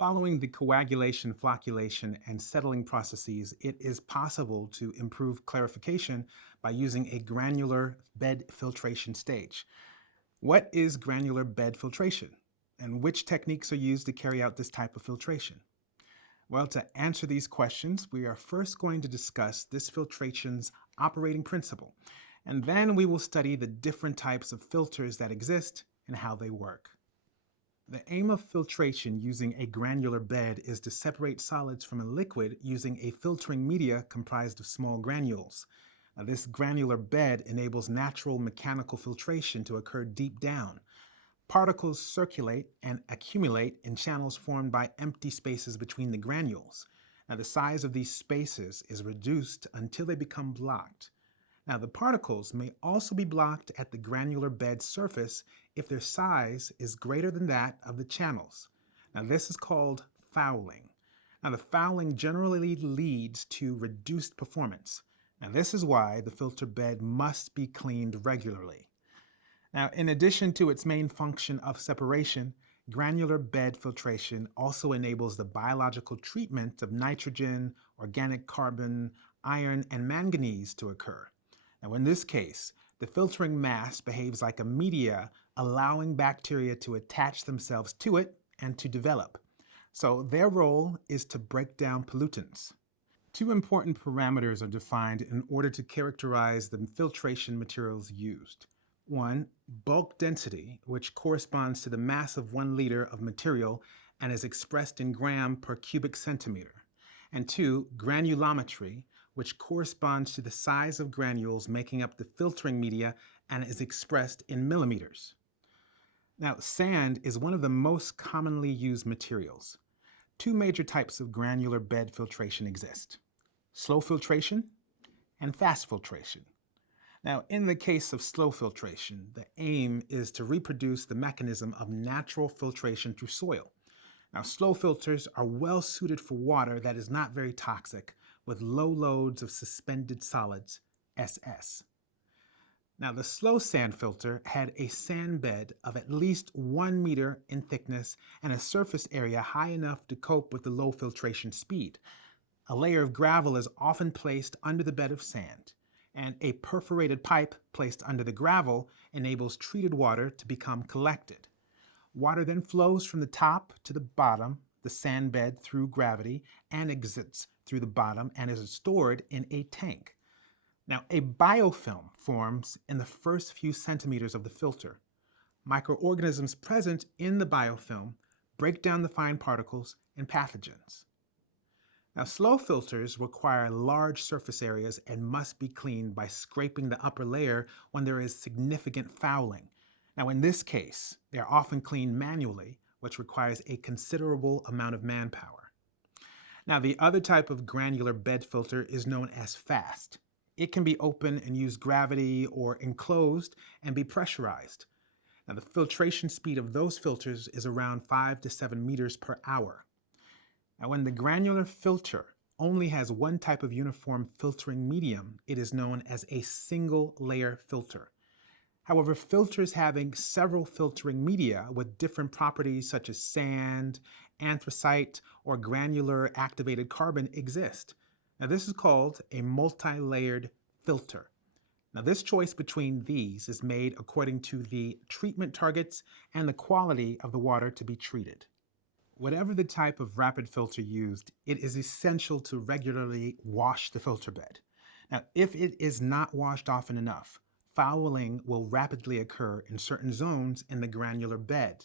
Following the coagulation, flocculation, and settling processes, it is possible to improve clarification by using a granular bed filtration stage. What is granular bed filtration? And which techniques are used to carry out this type of filtration? Well, to answer these questions, we are first going to discuss this filtration's operating principle, and then we will study the different types of filters that exist and how they work. The aim of filtration using a granular bed is to separate solids from a liquid using a filtering media comprised of small granules. Now, this granular bed enables natural mechanical filtration to occur deep down. Particles circulate and accumulate in channels formed by empty spaces between the granules. Now, the size of these spaces is reduced until they become blocked. Now, the particles may also be blocked at the granular bed surface if their size is greater than that of the channels. Now, this is called fouling. Now, the fouling generally leads to reduced performance. Now, this is why the filter bed must be cleaned regularly. Now, in addition to its main function of separation, granular bed filtration also enables the biological treatment of nitrogen, organic carbon, iron, and manganese to occur. Now, in this case, the filtering mass behaves like a media, allowing bacteria to attach themselves to it and to develop. So their role is to break down pollutants. Two important parameters are defined in order to characterize the filtration materials used. One, bulk density, which corresponds to the mass of 1 liter of material and is expressed in gram per cubic centimeter. And two, granulometry, which corresponds to the size of granules making up the filtering media and is expressed in millimeters. Now, sand is one of the most commonly used materials. Two major types of granular bed filtration exist: slow filtration and fast filtration. Now, in the case of slow filtration, the aim is to reproduce the mechanism of natural filtration through soil. Now, slow filters are well suited for water that is not very toxic, with low loads of suspended solids, SS. Now, the slow sand filter had a sand bed of at least 1 meter in thickness and a surface area high enough to cope with the low filtration speed. A layer of gravel is often placed under the bed of sand, and a perforated pipe placed under the gravel enables treated water to become collected. Water then flows from the top to the bottom, the sand bed, through gravity and exits through the bottom and is stored in a tank. Now, a biofilm forms in the first few centimeters of the filter. Microorganisms present in the biofilm break down the fine particles and pathogens. Now, slow filters require large surface areas and must be cleaned by scraping the upper layer when there is significant fouling. Now, in this case, they are often cleaned manually, which requires a considerable amount of manpower. Now, the other type of granular bed filter is known as fast. It can be open and use gravity, or enclosed and be pressurized. Now, the filtration speed of those filters is around 5 to 7 meters per hour. Now, when the granular filter only has one type of uniform filtering medium, it is known as a single layer filter. However, filters having several filtering media with different properties such as sand, anthracite, or granular activated carbon exist. Now, this is called a multi-layered filter. Now, this choice between these is made according to the treatment targets and the quality of the water to be treated. Whatever the type of rapid filter used, it is essential to regularly wash the filter bed. Now, if it is not washed often enough, fouling will rapidly occur in certain zones in the granular bed.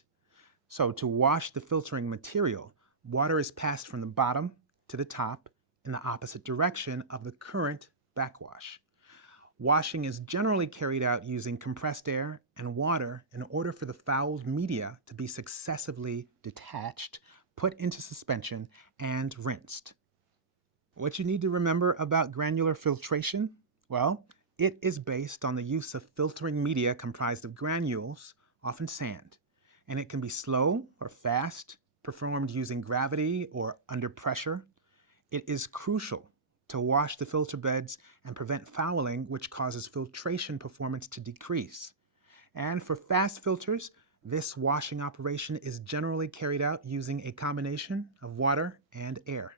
So to wash the filtering material, water is passed from the bottom to the top in the opposite direction of the current backwash. Washing is generally carried out using compressed air and water in order for the fouled media to be successively detached, put into suspension, and rinsed. What you need to remember about granular filtration? Well, it is based on the use of filtering media comprised of granules, often sand, and it can be slow or fast, performed using gravity or under pressure. It is crucial to wash the filter beds and prevent fouling, which causes filtration performance to decrease. And for fast filters, This washing operation is generally carried out using a combination of water and air.